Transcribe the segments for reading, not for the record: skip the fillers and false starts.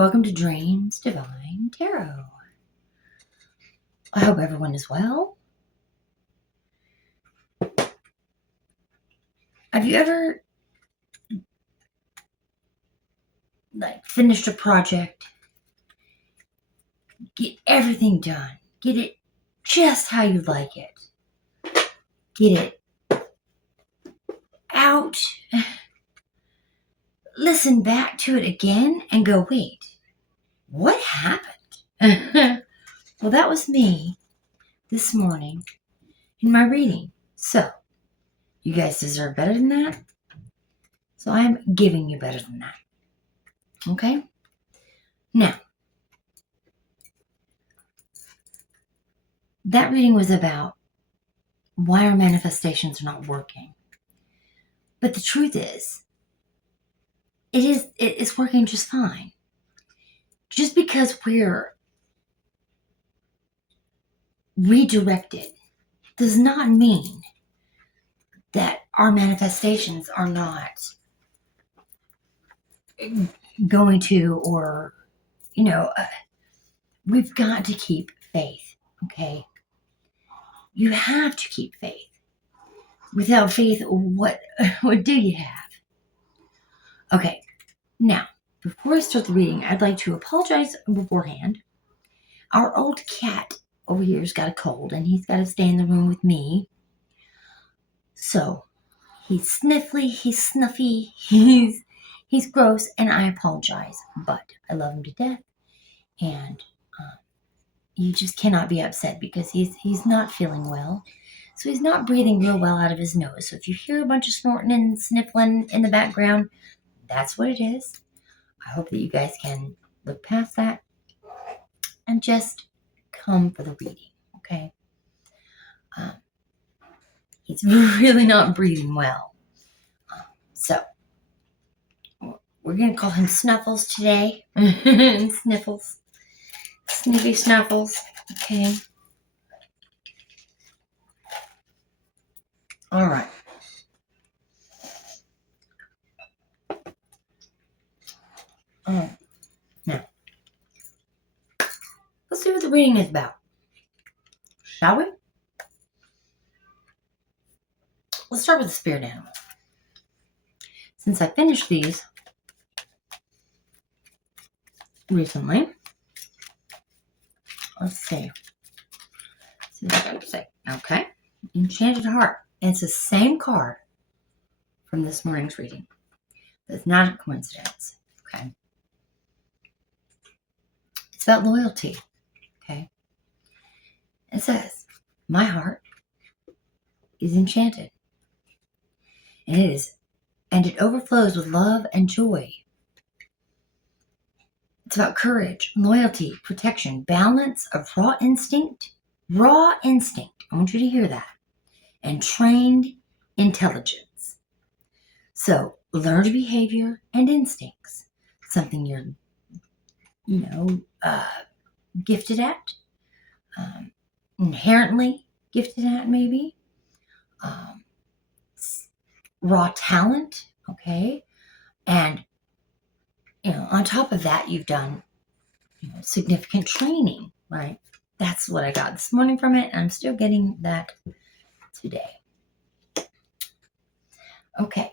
Welcome to Dreams Divine Tarot. I hope everyone is well. Have you ever finished a project, get everything done, get it just how you like it, get it out, listen back to it again and go, wait, what happened? Well, that was me this morning in my reading. So, you guys deserve better than that. So I am giving you better than that. Okay? Now, that reading was about why our manifestations are not working. But the truth is, it's working just fine. Just because we're redirected does not mean that our manifestations are not going to, or, we've got to keep faith, okay? You have to keep faith. Without faith, what do you have? Okay, now, before I start the reading, I'd like to apologize beforehand. Our old cat over here's got a cold, and he's got to stay in the room with me. So, he's sniffly, he's snuffy, he's gross, and I apologize. But I love him to death, and you just cannot be upset because he's not feeling well. So he's not breathing real well out of his nose. So if you hear a bunch of snorting and sniffling in the background, that's what it is. I hope that you guys can look past that and just come for the reading, okay? He's really not breathing well. So we're going to call him Snuffles today. Sniffles. Sniffy Snuffles. Okay. All right. Now, let's see what the reading is about. Shall we? Let's start with the spirit animal. Since I finished these recently, let's see. See what I got to say. Okay. Enchanted Heart. And it's the same card from this morning's reading. That's not a coincidence. Okay. It's about loyalty. Okay. It says, my heart is enchanted. And it overflows with love and joy. It's about courage, loyalty, protection, balance of raw instinct. Raw instinct. I want you to hear that. And trained intelligence. So, learned behavior and instincts. Something you're, gifted at. Inherently gifted at, maybe. Raw talent, okay? And, on top of that, you've done, significant training, right? That's what I got this morning from it, and I'm still getting that today. Okay,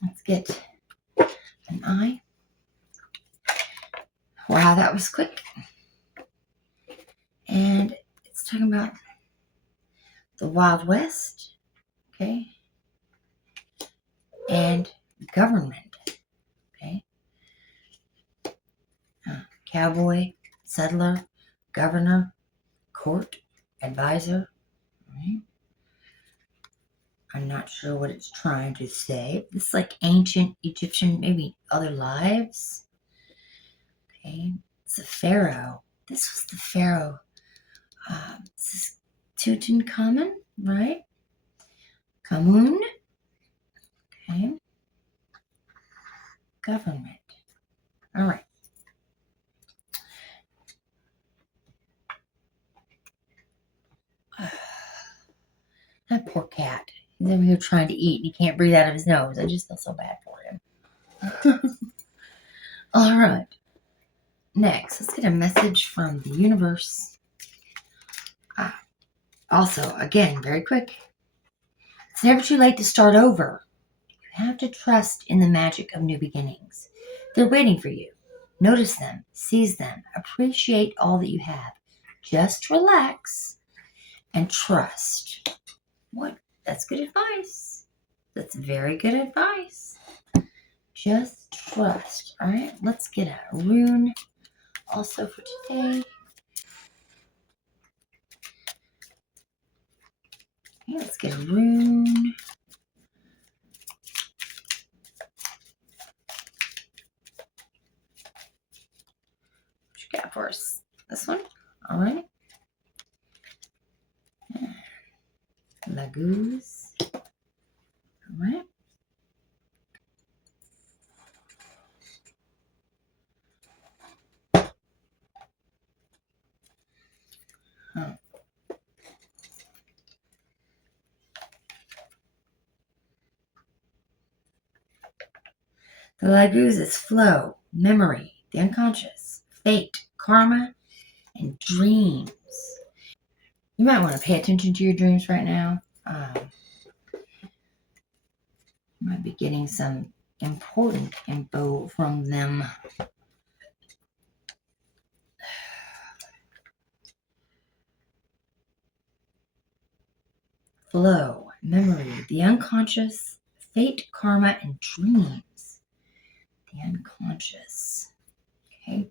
let's get an eye. Wow, that was quick. And it's talking about the Wild West, okay? And government, okay? Cowboy, settler, governor, court, advisor, right? I'm not sure what it's trying to say. It's like ancient Egyptian, maybe other lives. Okay, it's a pharaoh. This was the pharaoh. This is Tutankhamun, right? Kamun. Okay. Government. All right. That poor cat. He's over here trying to eat and he can't breathe out of his nose. I just feel so bad for him. All right. Next, let's get a message from the universe. Also, again, very quick. It's never too late to start over. You have to trust in the magic of new beginnings. They're waiting for you. Notice them, seize them, appreciate all that you have. Just relax and trust. What? That's good advice. That's very good advice. Just trust. All right, let's get a rune also for today. Okay, let's get a rune. What you got for us? This one? All right. Laguz. All right. Oh. The Laguz is flow, memory, the unconscious, fate, karma, and dreams. You might want to pay attention to your dreams right now. You might be getting some important info from them. Flow, memory, the unconscious, fate, karma, and dreams. The unconscious. Okay.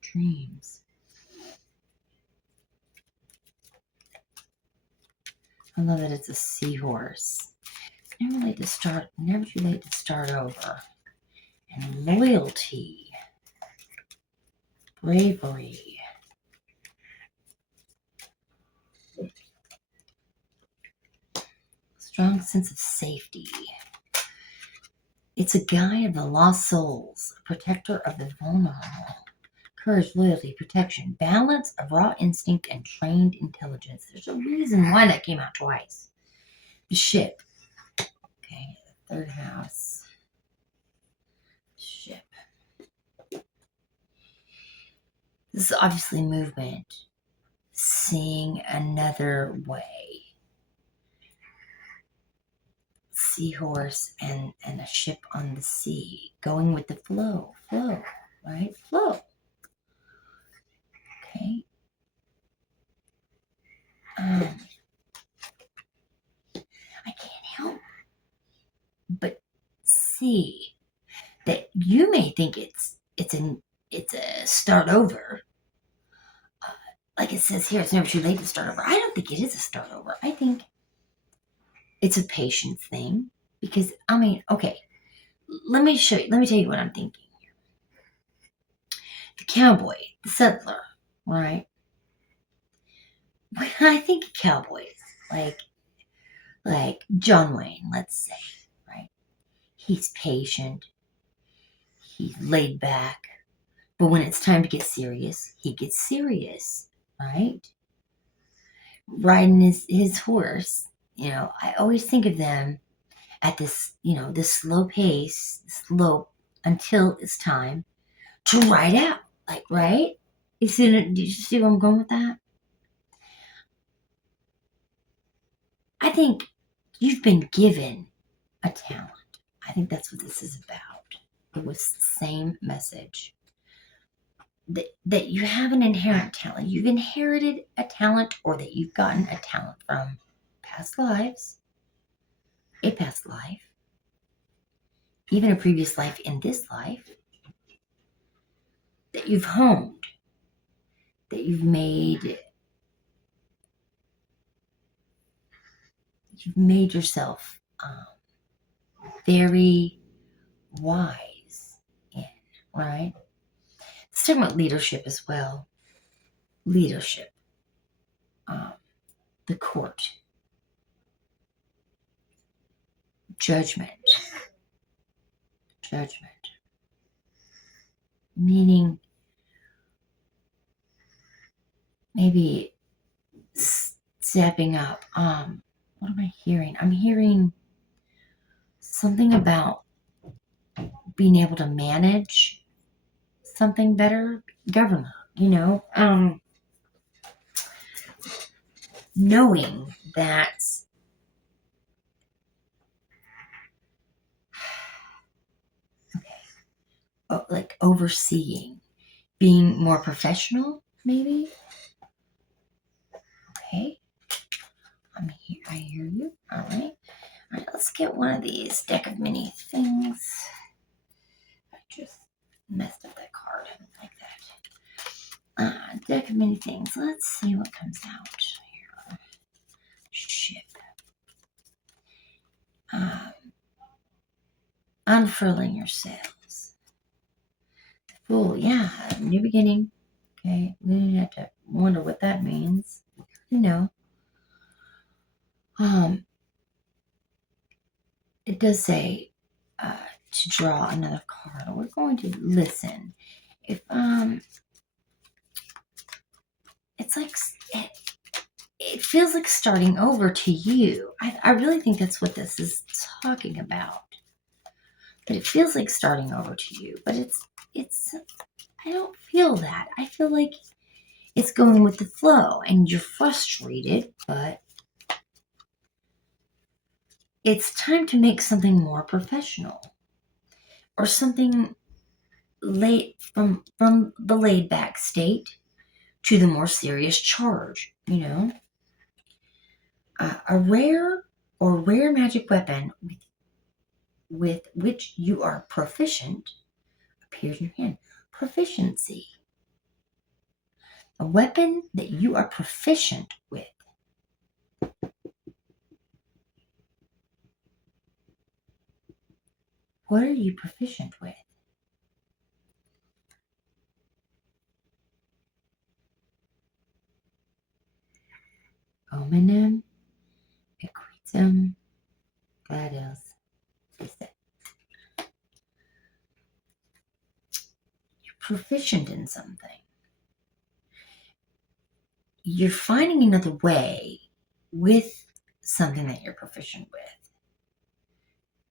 Dreams. I love that it's a seahorse. Never too late to start over. And loyalty. Bravery. Strong sense of safety. It's a guide of the lost souls, a protector of the vulnerable. Courage, loyalty, protection, balance of raw instinct and trained intelligence. There's a reason why that came out twice. The ship. Okay, the third house. Ship. This is obviously movement. Seeing another way. Seahorse and a ship on the sea. Going with the flow. Flow, right? Flow. Okay. I can't help but see that you may think it's a start over. Like it says here, it's never too late to start over. I don't think it is a start over. I think it's a patience thing because okay. Let me tell you what I'm thinking here. The cowboy, the settler, right? When I think of cowboys, like John Wayne, let's say, right? He's patient. He's laid back. But when it's time to get serious, he gets serious, right? Riding his horse, I always think of them at this, this slow pace, slow until it's time to ride out. Like, right? Did you see where I'm going with that? I think you've been given a talent. I think that's what this is about. It was the same message. That you have an inherent talent. You've inherited a talent or that you've gotten a talent from past lives, a past life, even a previous life in this life, that you've honed, that you've made yourself very wise in, right? Let's talk about leadership as well. Leadership. The court. Judgment. Meaning maybe stepping up. What am I hearing? I'm hearing something about being able to manage something better. Governor, knowing that, like overseeing, being more professional, maybe. Okay, I'm here. I hear you. All right. All right. Let's get one of these deck of many things. I just messed up that card. I don't like that. Deck of many things. Let's see what comes out here. Ship. Unfurling your sails. Fool. Yeah. New beginning. Okay. We didn't have to wonder what that means. It does say to draw another card. We're going to listen. If it's like it feels like starting over to you. I really think that's what this is talking about. But it feels like starting over to you. But it's I don't feel that. I feel like it's going with the flow, and you're frustrated, but it's time to make something more professional, or something from the laid back state to the more serious charge. A rare magic weapon with which you are proficient appears in your hand. Proficiency. A weapon that you are proficient with. What are you proficient with? Homonym, equitum, gladius, you're proficient in something. You're finding another way with something that you're proficient with.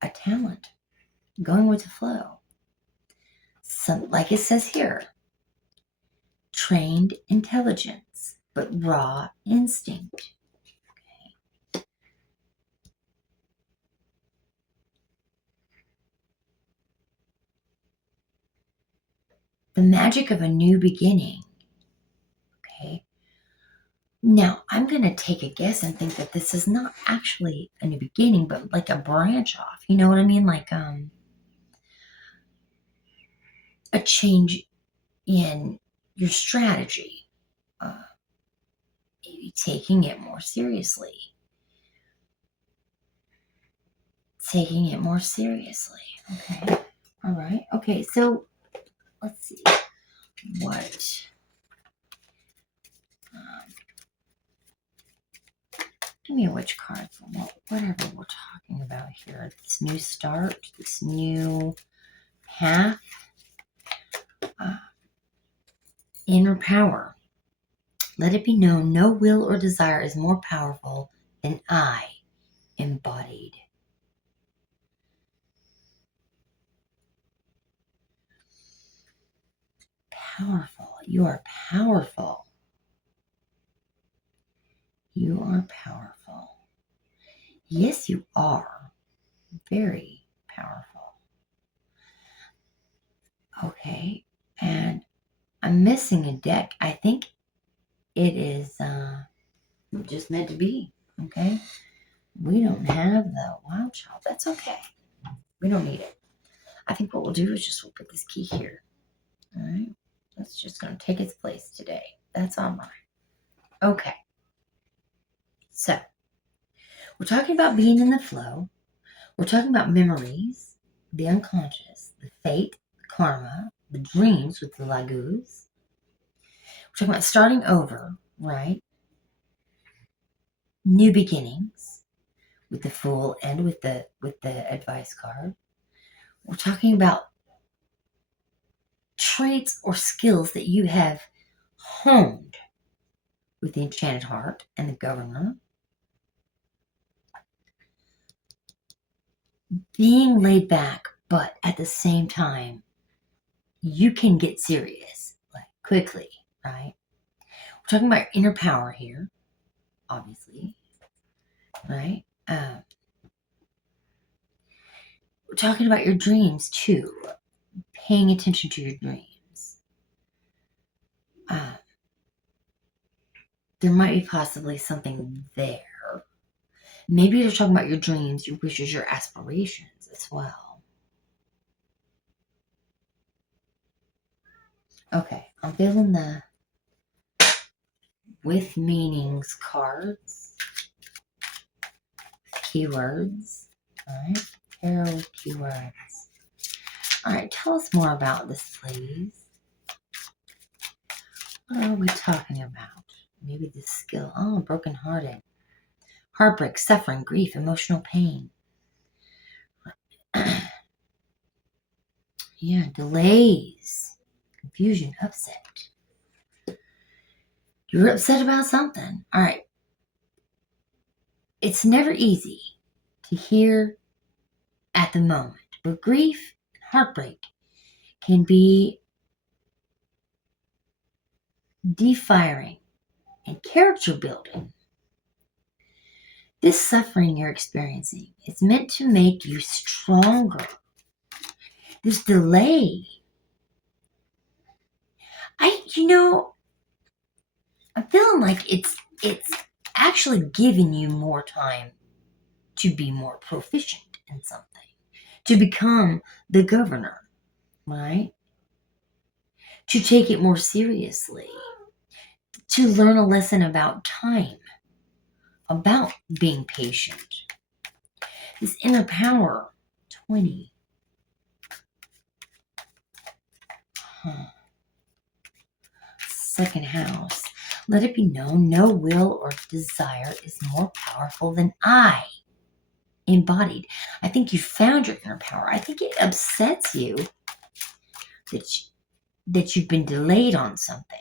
A talent. Going with the flow. Like it says here, trained intelligence, but raw instinct. Okay. The magic of a new beginning. Okay. Now, I'm going to take a guess and think that this is not actually a new beginning, but like a branch off. You know what I mean? Like a change in your strategy. Maybe taking it more seriously. Okay. All right. Okay. So let's see what. Give me a witch card for whatever we're talking about here. This new start, this new path, inner power. Let it be known, no will or desire is more powerful than I embodied. Powerful. You are powerful. You are powerful. Yes, you are. Very powerful. Okay. And I'm missing a deck. I think it is just meant to be. Okay. We don't have the wild child. That's okay. We don't need it. I think what we'll do is we'll put this key here. All right. That's just going to take its place today. That's all right. Okay. So, we're talking about being in the flow. We're talking about memories, the unconscious, the fate, the karma, the dreams with the lagoos. We're talking about starting over, right? New beginnings with the Fool and with the advice card. We're talking about traits or skills that you have honed with the Enchanted Heart and the Governor. being laid back, but at the same time, you can get serious, like quickly, right? We're talking about inner power here, obviously, right? We're talking about your dreams too, paying attention to your dreams. There might be possibly something there. Maybe you're talking about your dreams, your wishes, your aspirations as well. Okay, I'm feeling the with meanings cards, keywords. All right, tarot keywords. All right, tell us more about this, please. What are we talking about? Maybe the skill. Oh, brokenhearted. Heartbreak, suffering, grief, emotional pain. Yeah, delays, confusion, upset. You're upset about something. All right. It's never easy to hear at the moment, but grief and heartbreak can be defiring and character building. This suffering you're experiencing is meant to make you stronger. This delay, I'm feeling like it's actually giving you more time to be more proficient in something, to become the governor, right? To take it more seriously, to learn a lesson about time, about being patient. This inner power, 20. Second house. Let it be known, no will or desire is more powerful than I. Embodied. I think you found your inner power. I think it upsets you that you've been delayed on something,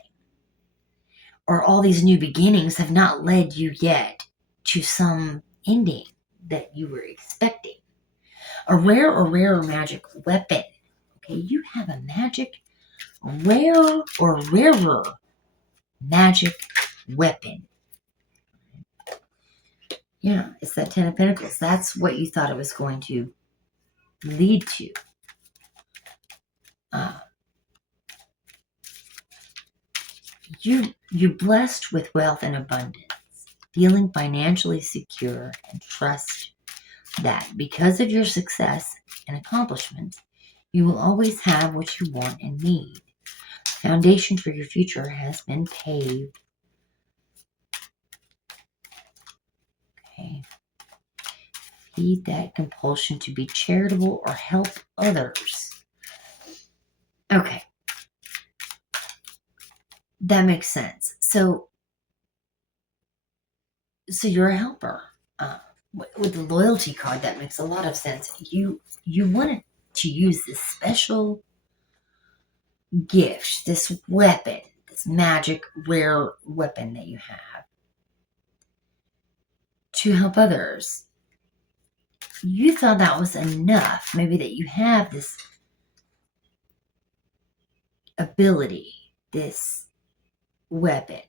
or all these new beginnings have not led you yet to some ending that you were expecting. A rare or rarer magic weapon. Okay, you have a magic, rare or rarer magic weapon. Yeah, it's that Ten of Pentacles. That's what you thought it was going to lead to. You're blessed with wealth and abundance, feeling financially secure, and trust that because of your success and accomplishments, you will always have what you want and need. The foundation for your future has been paved. Okay. Feed that compulsion to be charitable or help others. Okay. That makes sense. So you're a helper. With the loyalty card, that makes a lot of sense. You wanted to use this special gift, this weapon, this magic rare weapon that you have to help others. You thought that was enough, maybe that you have this ability, this weapon.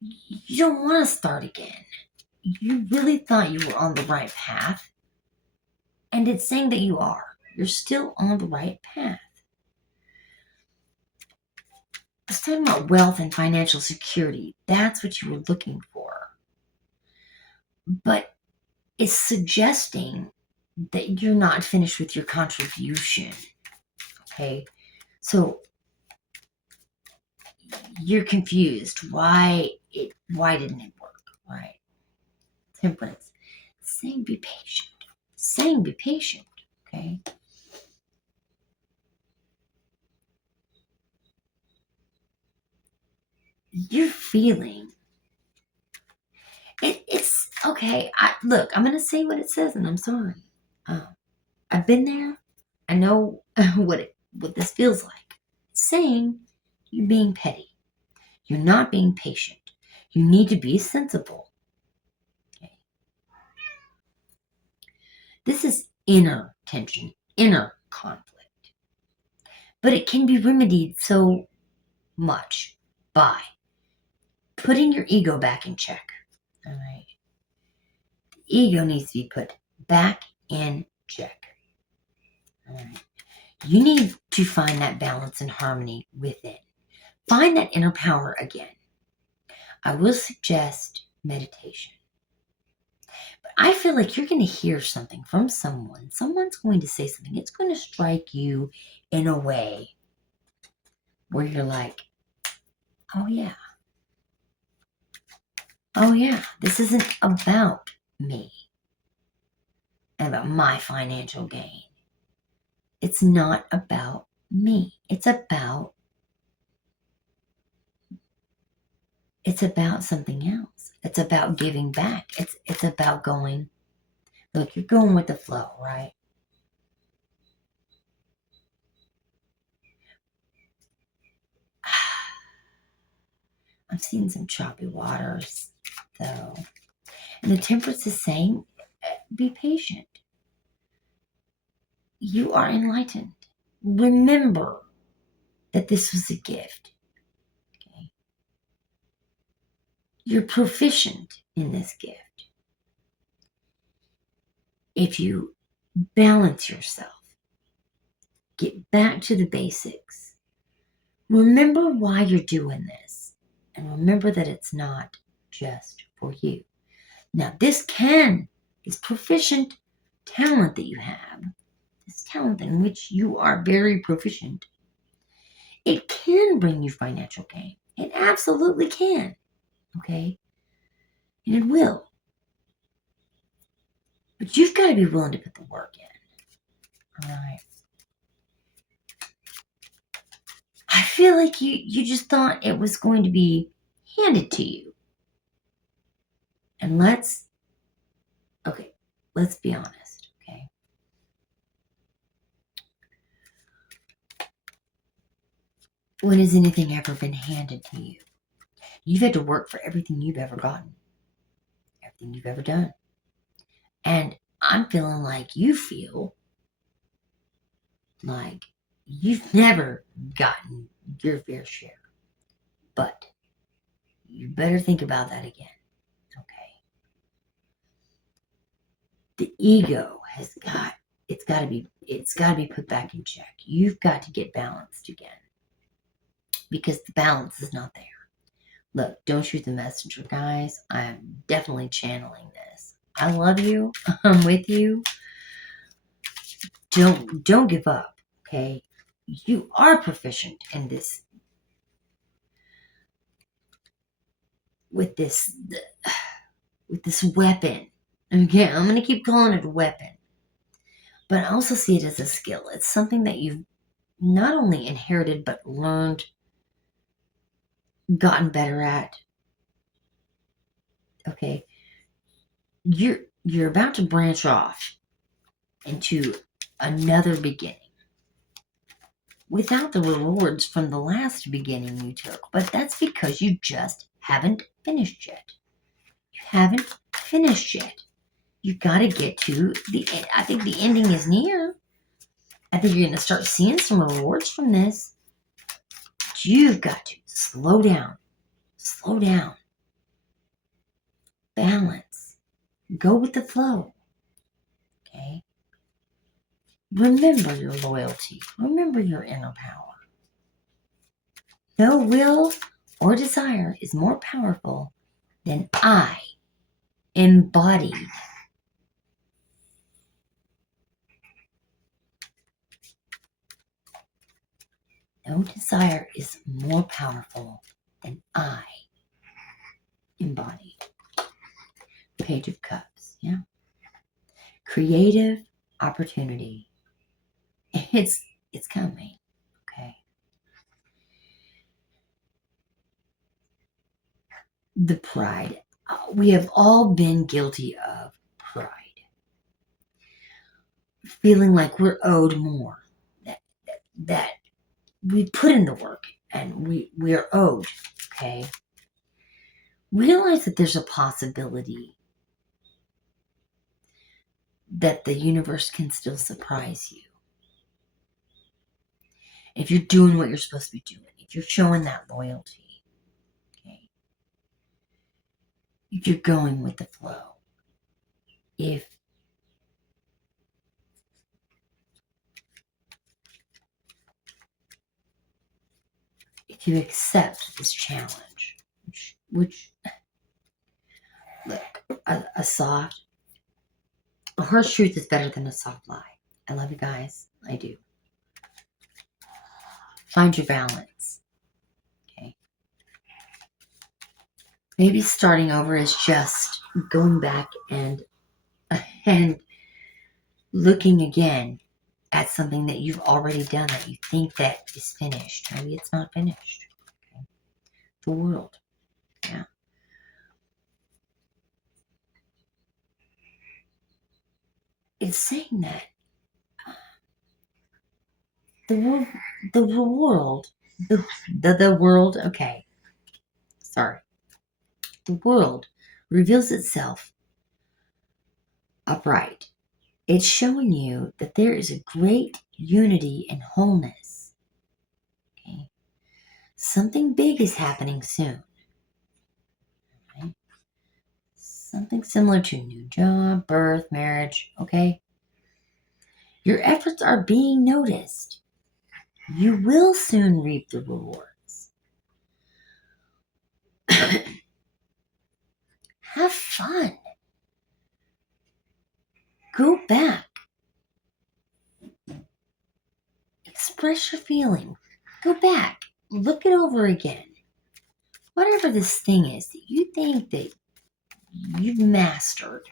You don't want to start again. You really thought you were on the right path, and it's saying that you are. You're still on the right path. It's talking about wealth and financial security. That's what you were looking for. But it's suggesting that you're not finished with your contribution. Okay? So you're confused. Why didn't it work? Right? Temperance. Saying be patient. Saying be patient. Okay? You're feeling it's okay. Look, I'm gonna say what it says, and I'm sorry. I've been there. I know what this feels like. It's saying you're being petty. You're not being patient. You need to be sensible. Okay. This is inner tension, inner conflict. But it can be remedied so much by putting your ego back in check. All right. The ego needs to be put back in check. All right. You need to find that balance and harmony within. Find that inner power again. I will suggest meditation. But I feel like you're going to hear something from someone. Someone's going to say something. It's going to strike you in a way where you're like, oh yeah. Oh yeah, this isn't about me and about my financial gain. It's not about me. It's about something else. It's about giving back. It's about going, look, you're going with the flow, right? I'm seeing some choppy waters, though. And the Temperance is saying, be patient. You are enlightened. Remember that this was a gift. Okay? You're proficient in this gift. If you balance yourself, get back to the basics, remember why you're doing this, and remember that it's not just for you. Now, this proficient talent that you have, this talent in which you are very proficient, it can bring you financial gain. It absolutely can. Okay? And it will. But you've got to be willing to put the work in. All right. I feel like you just thought it was going to be handed to you. And let's be honest, okay? When has anything ever been handed to you? You've had to work for everything you've ever gotten, everything you've ever done. And I'm feeling like you feel like you've never gotten your fair share. But you better think about that again, okay? The ego it's got to be put back in check. You've got to get balanced again because the balance is not there. Look, don't shoot the messenger, guys. I'm definitely channeling this. I love you. I'm with you. Don't give up, okay? You are proficient in this with this weapon. Okay, I'm going to keep calling it a weapon. But I also see it as a skill. It's something that you've not only inherited, but learned, gotten better at. Okay. You're about to branch off into another beginning without the rewards from the last beginning you took. But that's because you just haven't finished yet. You haven't finished yet. You got to get to the end. I think the ending is near. I think you're going to start seeing some rewards from this. But you've got to slow down. Slow down. Balance. Go with the flow. Okay? Remember your loyalty. Remember your inner power. No will or desire is more powerful than I embodied. No desire is more powerful than I embodied. Page of Cups, yeah. Creative opportunity. It's coming, okay? The pride. We have all been guilty of pride. Feeling like we're owed more. That we put in the work and we are owed, okay? Realize that there's a possibility that the universe can still surprise you. If you're doing what you're supposed to be doing, if you're showing that loyalty, okay? If you're going with the flow, if you accept this challenge, which look, a harsh truth is better than a soft lie. I love you guys. I do. Find your balance. Okay. Maybe starting over is just going back and looking again at something that you've already done that you think that is finished. Maybe it's not finished. Okay. The world. Yeah. It's saying that the world, okay. Sorry. The world reveals itself upright. It's showing you that there is a great unity and wholeness. Okay? Something big is happening soon. Right? Something similar to new job, birth, marriage. Okay? Your efforts are being noticed. You will soon reap the rewards. Have fun. Go back. Express your feeling. Go back. Look it over again. Whatever this thing is that you think that you've mastered.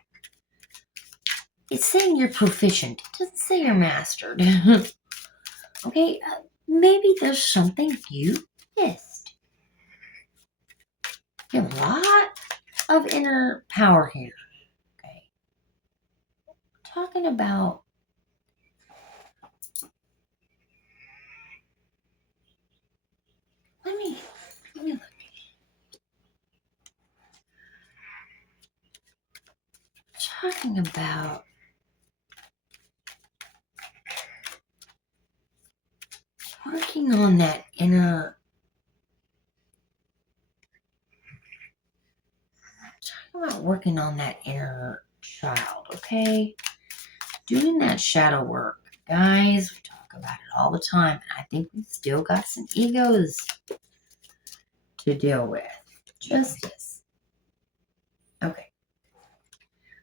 It's saying you're proficient. It doesn't say you're mastered. Okay? Maybe there's something you missed. You have a lot of inner power here. Okay? Talking about let me look. Talking about working on that inner. Talking about working on that inner child, okay? Doing that shadow work. Guys, we talk about it all the time, and I think we've still got some egos to deal with. Justice. Okay.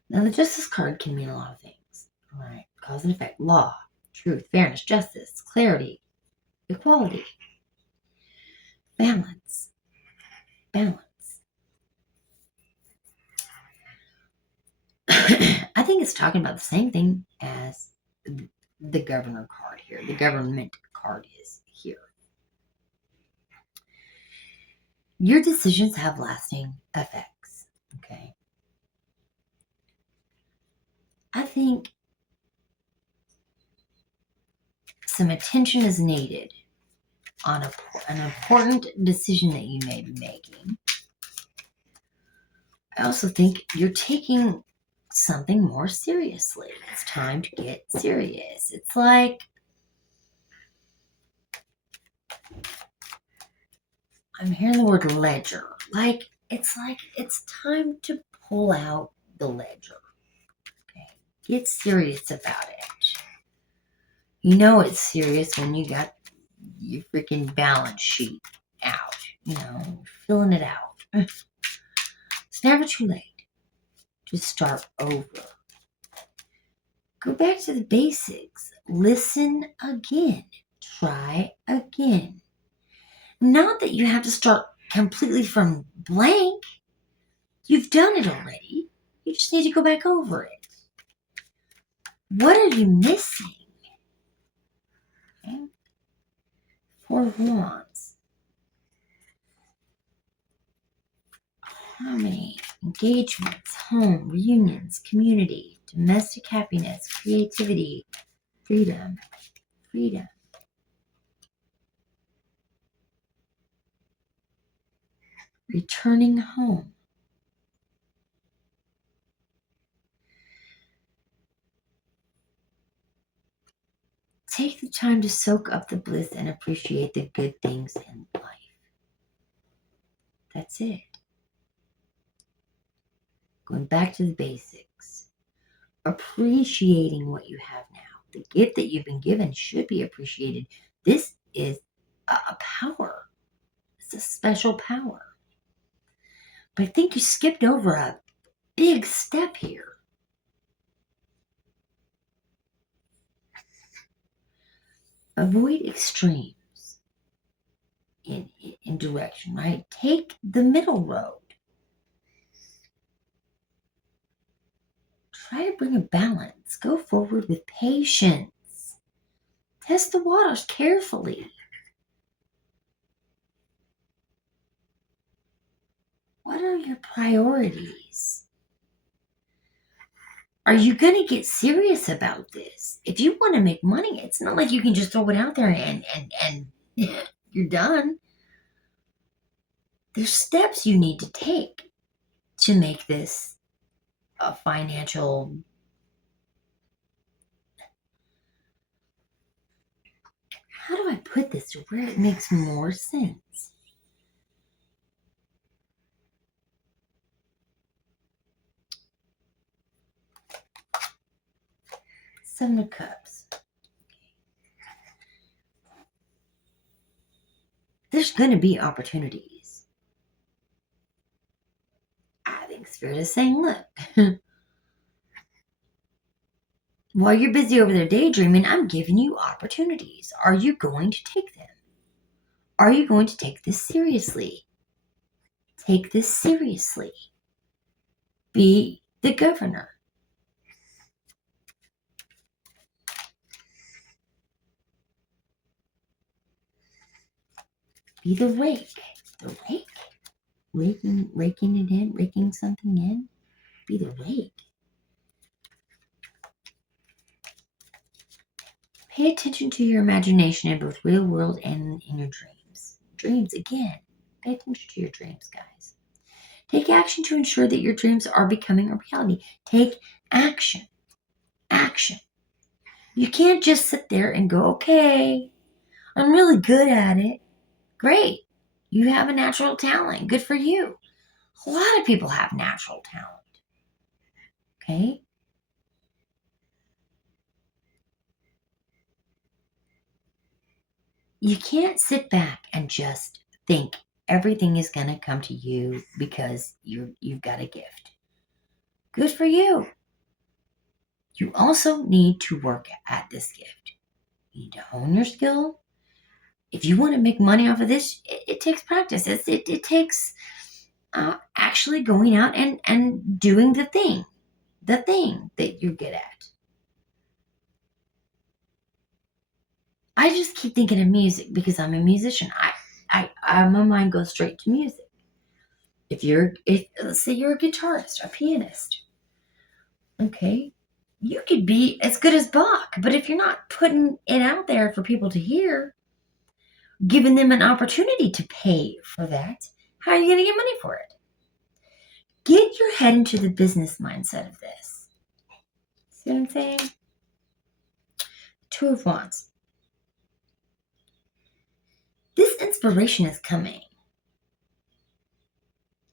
Now, the Justice card can mean a lot of things. All right. Cause and effect. Law. Truth. Fairness. Justice. Clarity. Equality. Balance. Balance. I think it's talking about the same thing as the governor card here. The government card is here. Your decisions have lasting effects. Okay. I think some attention is needed on an important decision that you may be making. I also think you're taking something more seriously. It's time to get serious. It's like I'm hearing the word ledger. It's time to pull out the ledger. Okay. Get serious about it. You know it's serious when you got your freaking balance sheet out. You know, filling it out. It's never too late to start over. Go back to the basics. Listen again. Try again. Not that you have to start completely from blank. You've done it already. You just need to go back over it. What are you missing? Okay. 4 of Wands. Harmony, engagements, home, reunions, community, domestic happiness, creativity, freedom. Freedom. Returning home. Take the time to soak up the bliss and appreciate the good things in life. That's it. Going back to the basics. Appreciating what you have now. The gift that you've been given should be appreciated. This is a power. It's a special power. But I think you skipped over a big step here. Avoid extremes in direction, right? Take the middle road. Try to bring a balance. Go forward with patience. Test the waters carefully. What are your priorities? Are you going to get serious about this? If you want to make money, it's not like you can just throw it out there and you're done. There's steps you need to take to make this a financial. How do I put this to where it makes more sense? Seven of Cups. There's going to be opportunities. I think Spirit is saying, look, while you're busy over there daydreaming, I'm giving you opportunities. Are you going to take them? Are you going to take this seriously? Take this seriously. Be the governor. Be the rake. The rake? Raking it in, raking something in. Be the rake. Pay attention to your imagination in both real world and in your dreams. Dreams, again. Pay attention to your dreams, guys. Take action to ensure that your dreams are becoming a reality. Take action. Action. You can't just sit there and go, okay, I'm really good at it. Great. You have a natural talent. Good for you. A lot of people have natural talent. Okay? You can't sit back and just think everything is going to come to you because you've got a gift. Good for you. You also need to work at this gift. You need to hone your skill. If you want to make money off of this, it takes practice. It takes actually going out and doing the thing that you're good at. I just keep thinking of music because I'm a musician. My mind goes straight to music. Let's say you're a guitarist, a pianist, okay, you could be as good as Bach, but if you're not putting it out there for people to hear, giving them an opportunity to pay for that, how are you going to get money for it? Get your head into the business mindset of this. See what I'm saying? Two of Wands. This inspiration is coming.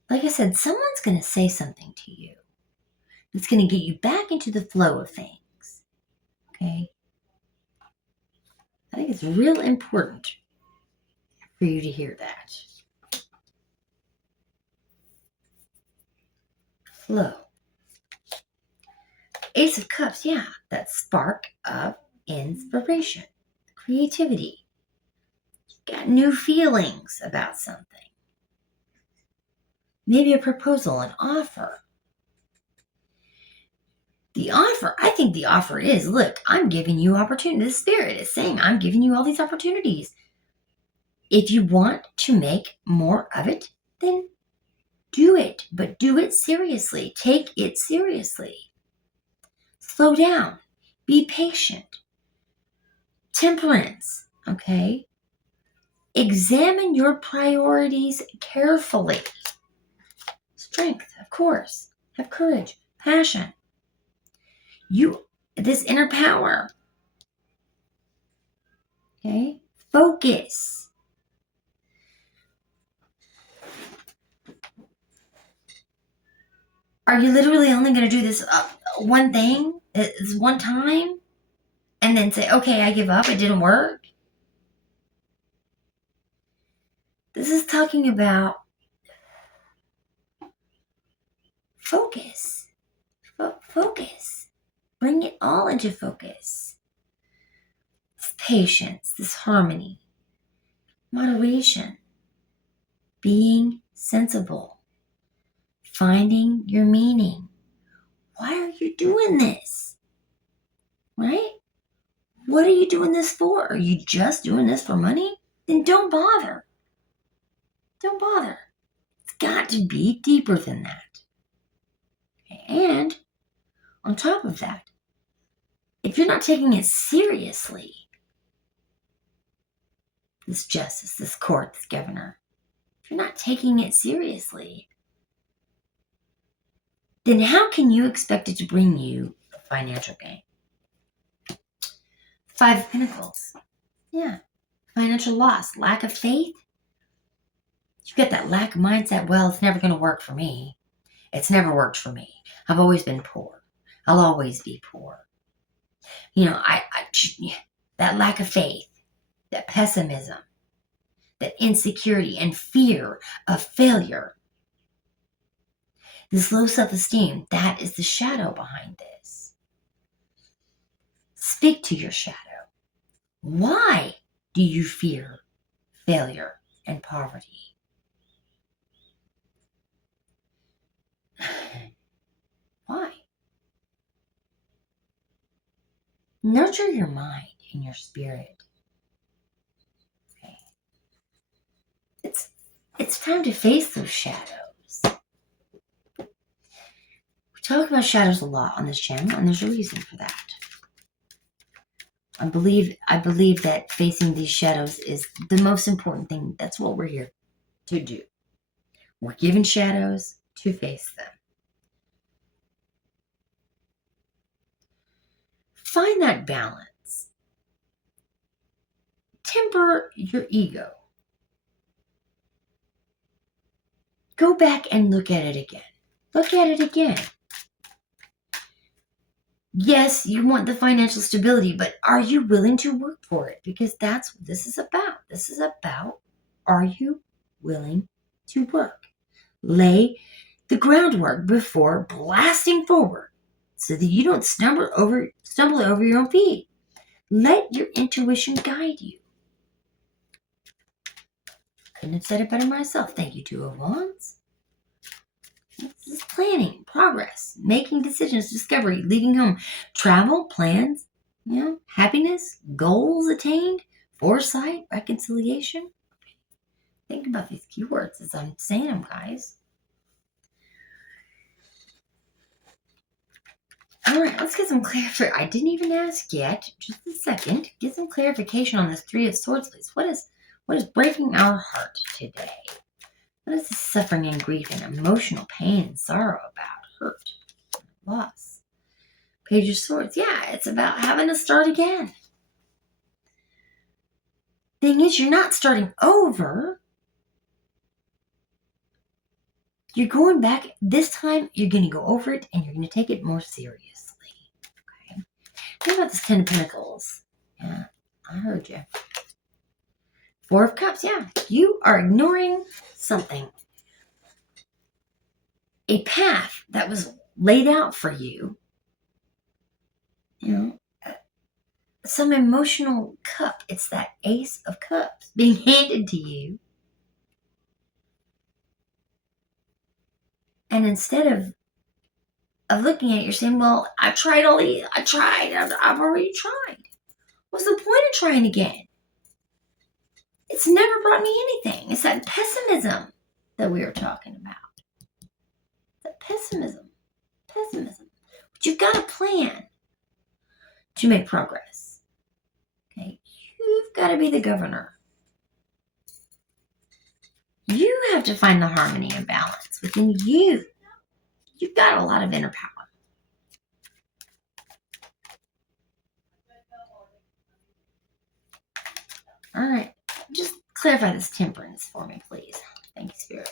Like I said, someone's going to say something to you that's going to get you back into the flow of things. Okay? I think it's real important for you to hear that. Flow. Ace of Cups, yeah, that spark of inspiration, creativity. You've got new feelings about something. Maybe a proposal, an offer. The offer, I think the offer is, look, I'm giving you opportunity. The Spirit is saying, I'm giving you all these opportunities. If you want to make more of it, then do it, but do it seriously. Take it seriously. Slow down. Be patient. Temperance, okay? Examine your priorities carefully. Strength, of course. Have courage, passion. This inner power. Okay? Focus. Are you literally only going to do this one thing, this one time, and then say, okay, I give up, it didn't work? This is talking about focus. Focus. Bring it all into focus. This patience, this harmony, moderation, being sensible, finding your meaning. Why are you doing this? Right? What are you doing this for? Are you just doing this for money? Then don't bother. Don't bother. It's got to be deeper than that. Okay? And on top of that, if you're not taking it seriously, this justice, this court, this governor, if you're not taking it seriously, then how can you expect it to bring you a financial gain? 5 of Pentacles. Yeah. Financial loss, lack of faith. You get that lack of mindset. Well, it's never going to work for me. It's never worked for me. I've always been poor. I'll always be poor. You know, that lack of faith, that pessimism, that insecurity and fear of failure, this low self-esteem, that is the shadow behind this. Speak to your shadow. Why do you fear failure and poverty? Why? Nurture your mind and your spirit. Okay. It's time to face those shadows. We talk about shadows a lot on this channel, and there's a reason for that. I believe that facing these shadows is the most important thing. That's what we're here to do. We're given shadows to face them. Find that balance. Temper your ego. Go back and look at it again. Look at it again. Yes, you want the financial stability, but are you willing to work for it? Because that's what this is about. This is about, are you willing to work? Lay the groundwork before blasting forward so that you don't stumble over your own feet. Let your intuition guide you. Couldn't have said it better myself. Thank you, Two of Wands. This is planning, progress, making decisions, discovery, leaving home, travel, plans, happiness, goals attained, foresight, reconciliation. Think about these keywords as I'm saying them, guys. All right, let's get some clarification. I didn't even ask yet. Just a second. Get some clarification on this Three of Swords, please. What is breaking our heart today? What is the suffering and grief and emotional pain and sorrow about? Hurt, loss. Page of Swords. Yeah, it's about having to start again. Thing is, you're not starting over. You're going back. This time, you're going to go over it and you're going to take it more seriously. Okay. Think about this 10 of Pentacles. Yeah, I heard you. 4 of Cups. Yeah, you are ignoring something. A path that was laid out for you. Some emotional cup. It's that Ace of Cups being handed to you. And instead of looking at it, you're saying, well, I've tried all these. I've already tried. What's the point of trying again? It's never brought me anything. It's that pessimism that we were talking about. That pessimism. But you've got a plan to make progress. Okay? You've got to be the governor. You have to find the harmony and balance within you. You've got a lot of inner power. All right. Just clarify this temperance for me, please. Thank you, Spirit.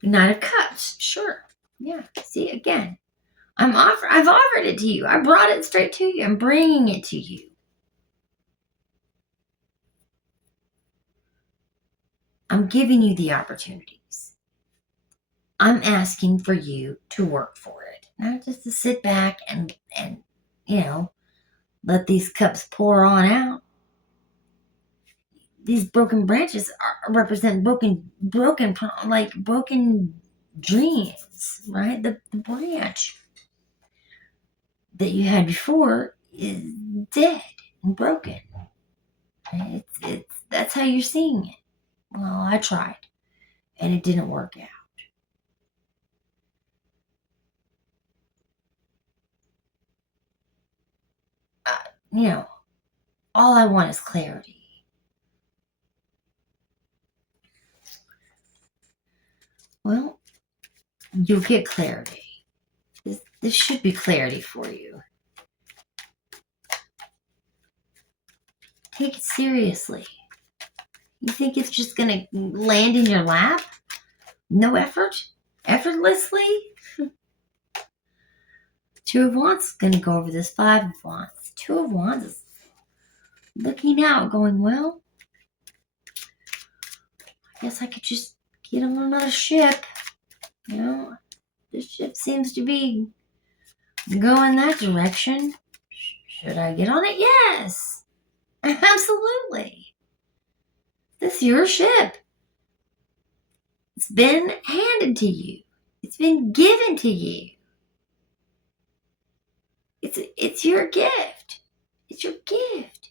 The Knight of Cups. Sure. Yeah. See, again, I've offered it to you. I brought it straight to you. I'm bringing it to you. I'm giving you the opportunities. I'm asking for you to work for it, not just to sit back and let these cups pour on out. These broken branches represent broken dreams, right? The branch that you had before is dead and broken. That's how you're seeing it. Well, I tried, and it didn't work out. All I want is clarity. Well, you'll get clarity. This should be clarity for you. Take it seriously. You think it's just going to land in your lap? No effort? Effortlessly? Two of Wands is going to go over this Five of Wands. Two of Wands is looking out, going, well, I guess I could just get on another ship. This ship seems to be going that direction. Should I get on it? Yes. Absolutely. This is your ship. It's been handed to you. It's been given to you. It's your gift. It's your gift.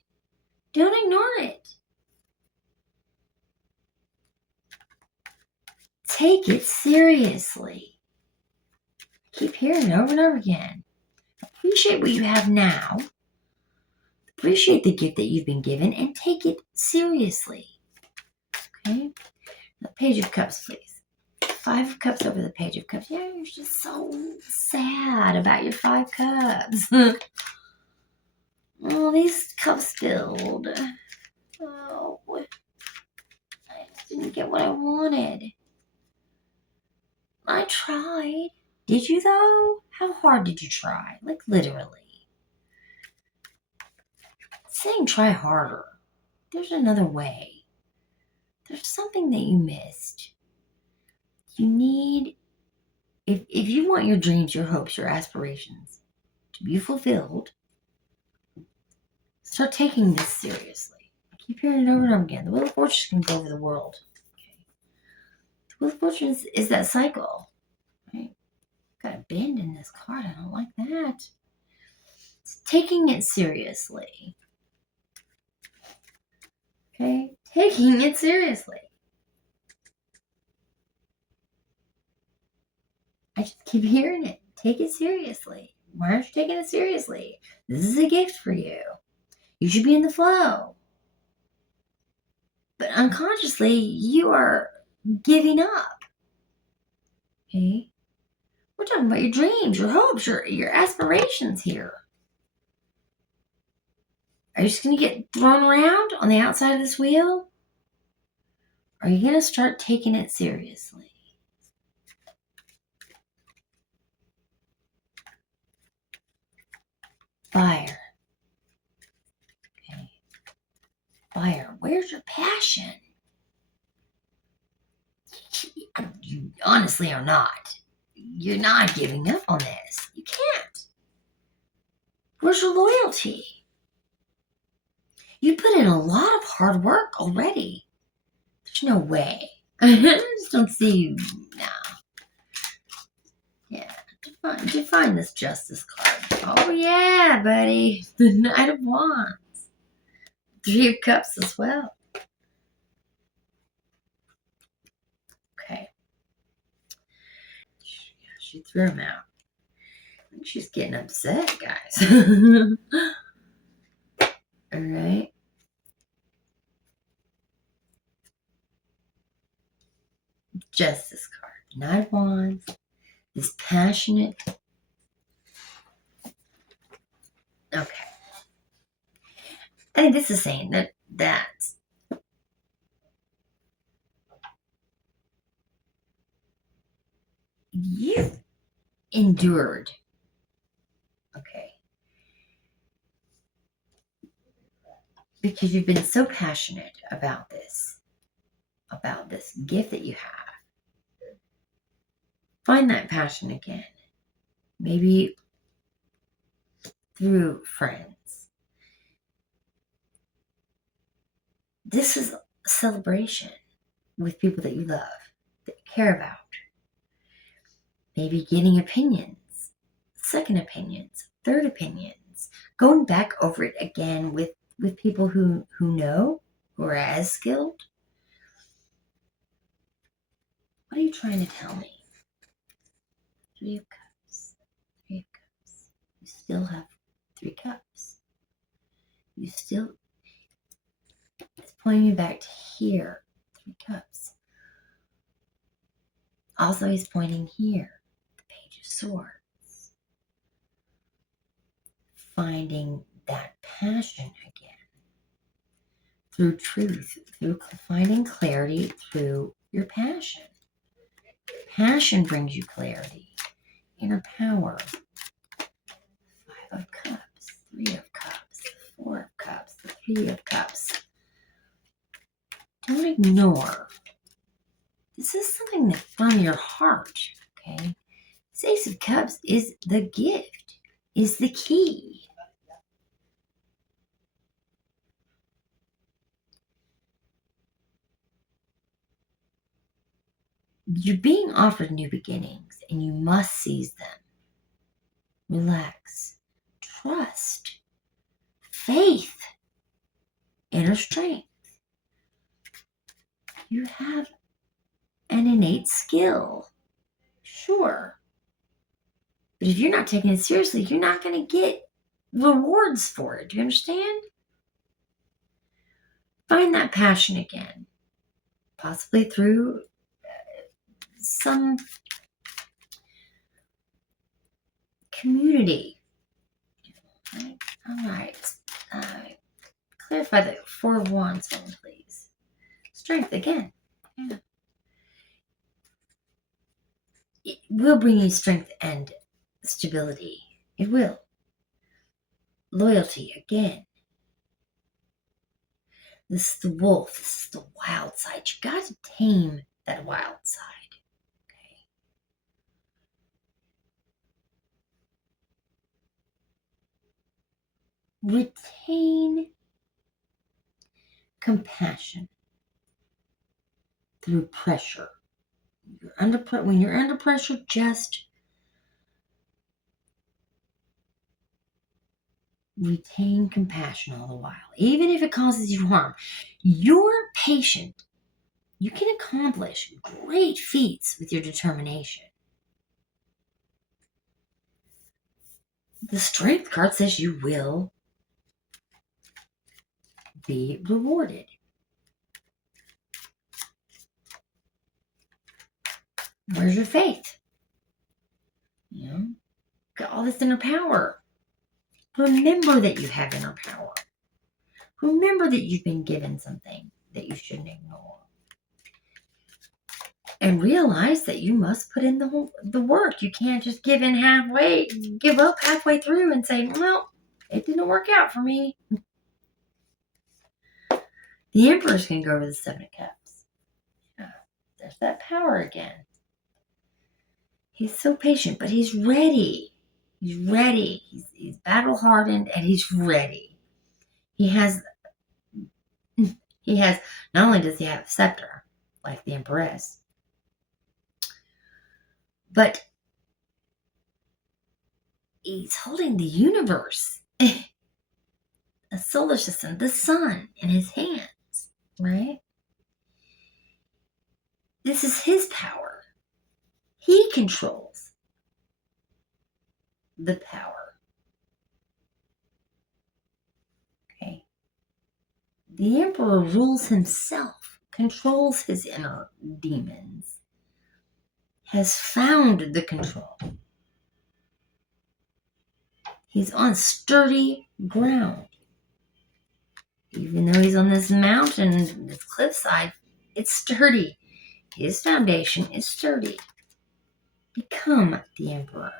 Don't ignore it. Take it seriously. Keep hearing it over and over again. Appreciate what you have now. Appreciate the gift that you've been given and take it seriously. Okay? The Page of Cups, please. Five of Cups over the Page of Cups. Yeah, you're just so sad about your 5 cups. Oh, these cups spilled. Oh, I just didn't get what I wanted. I tried. Did you, though? How hard did you try? Like, literally. Saying try harder. There's another way. There's something that you missed. You need, if you want your dreams, your hopes, your aspirations to be fulfilled, start taking this seriously. I keep hearing it over and over again. The Wheel of Fortune can go over the world. Okay. The Wheel of Fortune is that cycle. Right? Got a bend in this card. I don't like that. It's taking it seriously. Okay? Taking it seriously. I just keep hearing it. Take it seriously. Why aren't you taking it seriously? This is a gift for you. You should be in the flow. But unconsciously, you are giving up. Okay? We're talking about your dreams, your hopes, your aspirations here. Are you just going to get thrown around on the outside of this wheel? Or are you going to start taking it seriously? Fire. Okay. Fire. Where's your passion? You honestly are not. You're not giving up on this. You can't. Where's your loyalty? You put in a lot of hard work already. There's no way. I just don't see you now. Yeah. Define this Justice card. Oh, yeah, buddy. The Knight of Wands. 3 of Cups as well. Okay. Yeah, she threw him out. I think she's getting upset, guys. All right. Justice card. Knight of Wands. This passionate. Okay. I think this is saying that that you've endured, okay, because you've been so passionate about this gift that you have. Find that passion again. Maybe through friends. This is a celebration with people that you love, that you care about. Maybe getting opinions, second opinions, third opinions, going back over it again with people who know, who are as skilled. What are you trying to tell me? Three of Cups. Three of Cups. You still have 3 cups. You still... It's pointing me back to here. 3 cups. Also, he's pointing here. The Page of Swords. Finding that passion again. Through truth. Through finding clarity through your passion. Passion brings you clarity. Inner power. 5 of Cups. 3 of Cups. 4 of Cups. 3 of Cups. Don't ignore. This is something that's from your heart, okay? This Ace of Cups is the gift, is the key. You're being offered new beginnings, and you must seize them. Relax. Trust. Faith. Inner strength. You have an innate skill. Sure. But if you're not taking it seriously, you're not going to get rewards for it. Do you understand? Find that passion again. Possibly through some community. All right. Clarify the 4 of Wands for me, please. Strength again. Yeah. It will bring you strength and stability. It will. Loyalty again. This is the wolf. This is the wild side. You got to tame that wild side. Okay. Retain compassion through pressure. When you're under pressure, just retain compassion all the while, even if it causes you harm. You're patient. You can accomplish great feats with your determination. The Strength card says you will be rewarded. Where's your faith? You know, got all this inner power. Remember that you have inner power. Remember that you've been given something that you shouldn't ignore. And realize that you must put in the work. You can't just give in halfway, give up halfway through and say, well, it didn't work out for me. The Emperor's going to go over the 7 of Cups. There's that power again. He's so patient, but he's ready. He's ready. He's battle hardened and he's ready. He has, not only does he have a scepter, like the Empress, but he's holding the universe, a solar system, the sun in his hands, right? This is his power. He controls the power. Okay. The Emperor rules himself, controls his inner demons, has found the control. He's on sturdy ground. Even though he's on this mountain, this cliffside, it's sturdy. His foundation is sturdy. Become the emperor.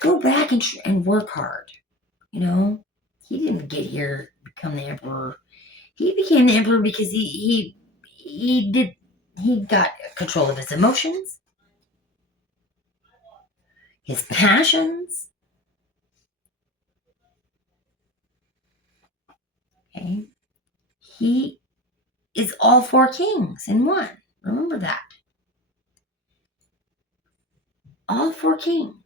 Go back and work hard. You know, he didn't get here to become the emperor. He became the emperor because he got control of his emotions, his passions. Okay. He is all four kings in one. Remember that. All four kings.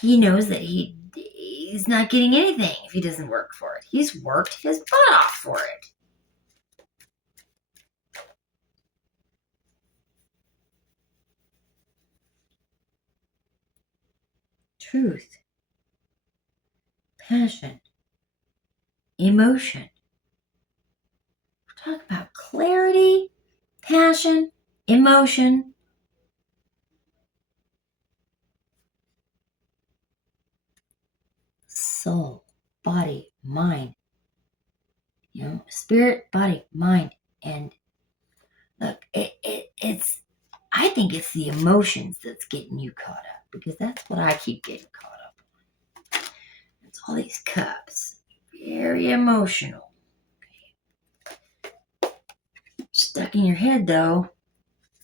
He knows that he's not getting anything if he doesn't work for it. He's worked his butt off for it. Truth, passion, emotion. We're talking about clarity, passion, emotion. Soul, body, mind. You know, spirit, body, mind. And look, it's, I think it's the emotions that's getting you caught up, because that's what I keep getting caught up on. It's all these cups. Very emotional. Okay. Stuck in your head, though.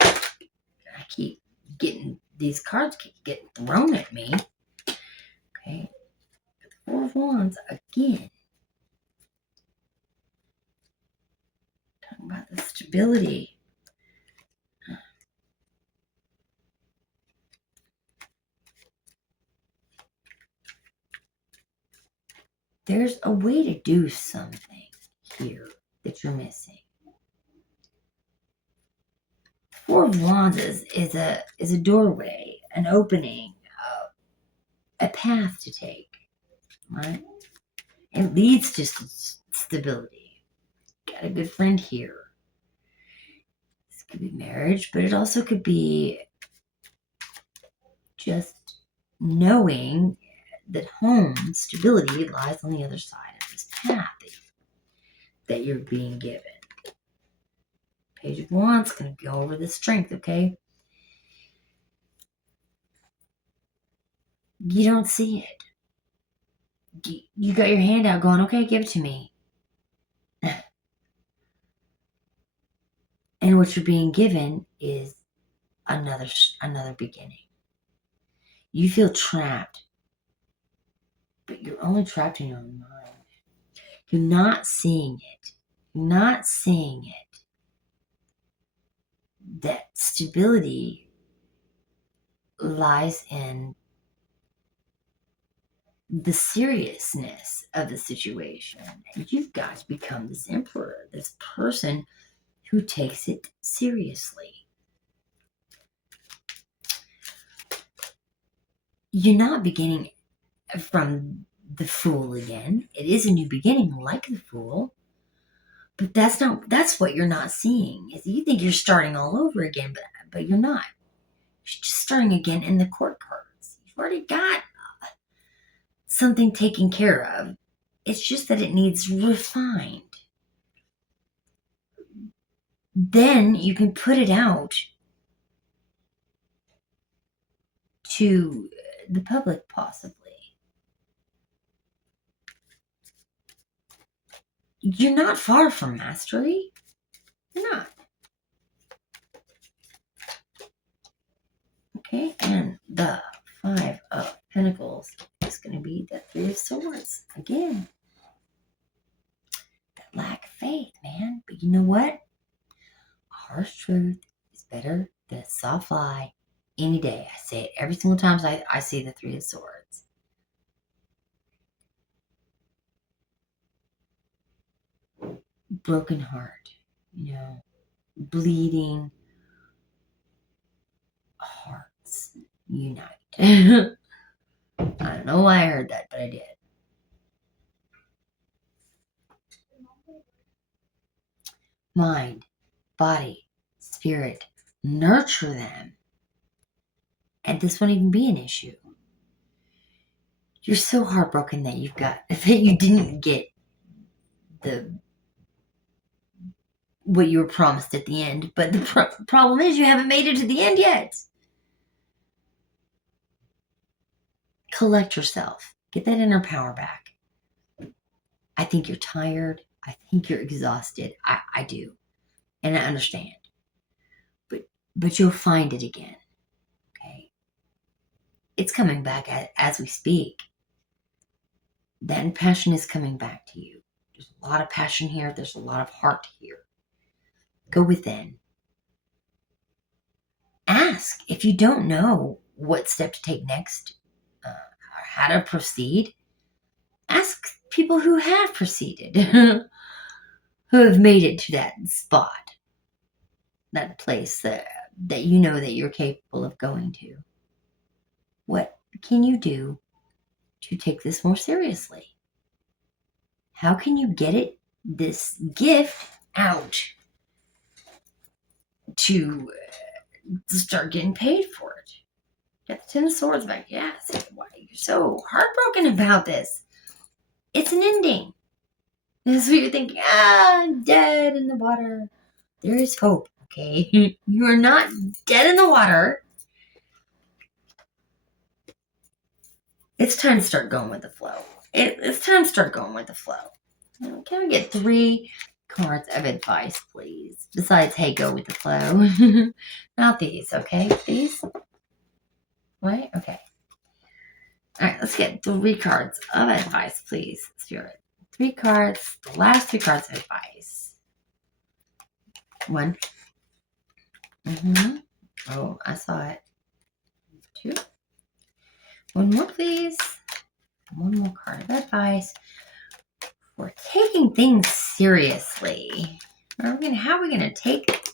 I keep getting, these cards keep getting thrown at me. Okay. The Four of Wands again. Talking about the stability. There's a way to do something here that you're missing. Four of Wands is a doorway, an opening, a path to take, right? It leads to stability. Got a good friend here. This could be marriage, but it also could be just knowing that home stability lies on the other side of this path that you're being given. Page of Wands is going to go over the strength, okay? You don't see it. You got your hand out going, okay, give it to me. And what you're being given is another beginning. You feel trapped, but you're only trapped in your own mind. You're not seeing it. You're not seeing it. That stability lies in the seriousness of the situation. And you've got to become this emperor, this person who takes it seriously. You're not beginning from the Fool again. It is a new beginning like the Fool. But that's what you're not seeing. Is you think you're starting all over again, but you're not. You're just starting again in the court cards. You've already got something taken care of. It's just that it needs refined. Then you can put it out to the public, possibly. You're not far from mastery. You're not. Okay, and the Five of Pentacles is going to be the Three of Swords. Again, that lack of faith, man. But you know what? A harsh truth is better than a soft lie any day. I say it every single time I see the Three of Swords. Broken heart, bleeding hearts unite. I don't know why I heard that, but I did. Mind, body, spirit, nurture them. And this won't even be an issue. You're so heartbroken that you didn't get what you were promised at the end. But the problem is you haven't made it to the end yet. Collect yourself. Get that inner power back. I think you're tired. I think you're exhausted. I do. And I understand. But you'll find it again. Okay? It's coming back as we speak. That passion is coming back to you. There's a lot of passion here. There's a lot of heart here. Go within. Ask if you don't know what step to take next, or how to proceed. Ask people who have proceeded, who have made it to that spot, that place that you know that you're capable of going to. What can you do to take this more seriously? How can you get this gift out to start getting paid for it? Get the 10 of Swords back. Yes. Why are you so heartbroken about this? It's an ending. So you're thinking, I'm dead in the water. There is hope, okay? You are not dead in the water. It's time to start going with the flow. It's time to start going with the flow. Can we get 3 cards of advice, please? Besides, hey, go with the flow. Not these, okay? These? Right? Okay. All right, let's get 3 cards of advice, please, Spirit. 3 cards, the last 3 cards of advice. 1. Oh, I saw it. 2. 1 more, please. 1 more card of advice. We're taking things seriously. How are we gonna take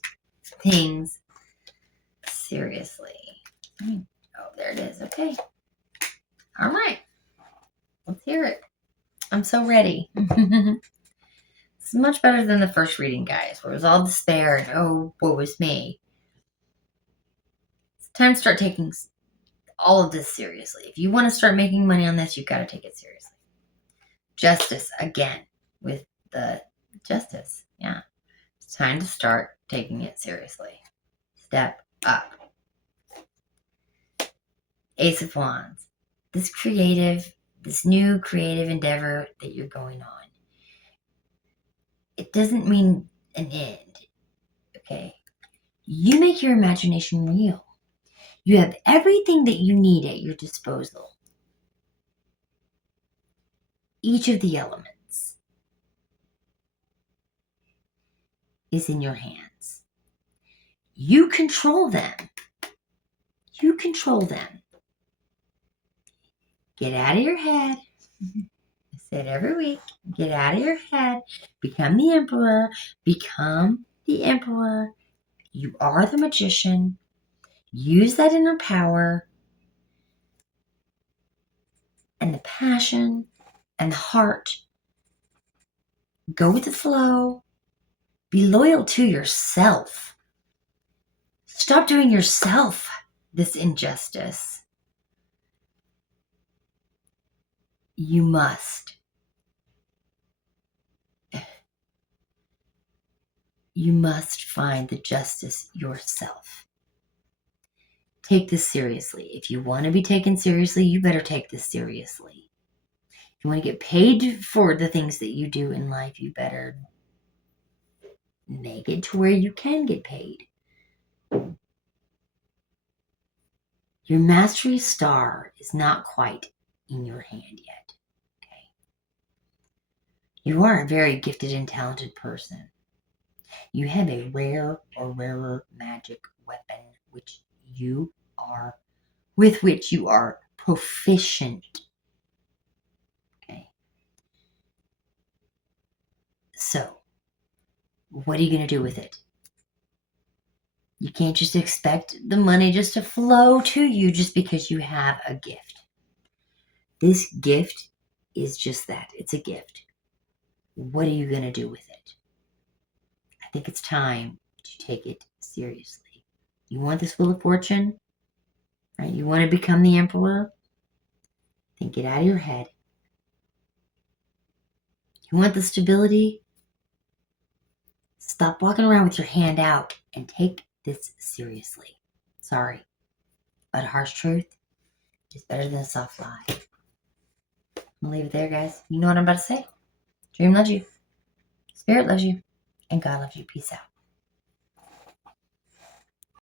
things seriously? Oh, there it is. Okay. All right. Let's hear it. I'm so ready. It's much better than the first reading, guys, where it was all despair and, oh, woe is me. It's time to start taking all of this seriously. If you want to start making money on this, you've got to take it seriously. Justice, again, with the justice. Yeah. It's time to start taking it seriously. Step up. Ace of Wands. This new creative endeavor that you're going on. It doesn't mean an end. Okay? You make your imagination real. You have everything that you need at your disposal. Each of the elements is in your hands. You control them. You control them. Get out of your head. I said every week, get out of your head. Become the emperor. Become the emperor. You are the magician. Use that inner power and the passion and the heart. Go with the flow. Be loyal to yourself. Stop doing yourself this injustice. You must. You must find the justice yourself. Take this seriously. If you want to be taken seriously, you better take this seriously. If you want to get paid for the things that you do in life, you better make it to where you can get paid. Your mastery star is not quite in your hand yet. Okay. You are a very gifted and talented person. You have a rare or rarer magic weapon with which you are proficient. Okay. So, what are you going to do with it? You can't just expect the money just to flow to you just because you have a gift. This gift is just that. It's a gift. What are you going to do with it? I think it's time to take it seriously. You want this Wheel of Fortune? Right? You want to become the emperor? then get out of your head. You want the stability? Stop walking around with your hand out and take this seriously. Sorry, but a harsh truth is better than a soft lie. I'm going to leave it there, guys. You know what I'm about to say. Dream loves you. Spirit loves you. And God loves you. Peace out.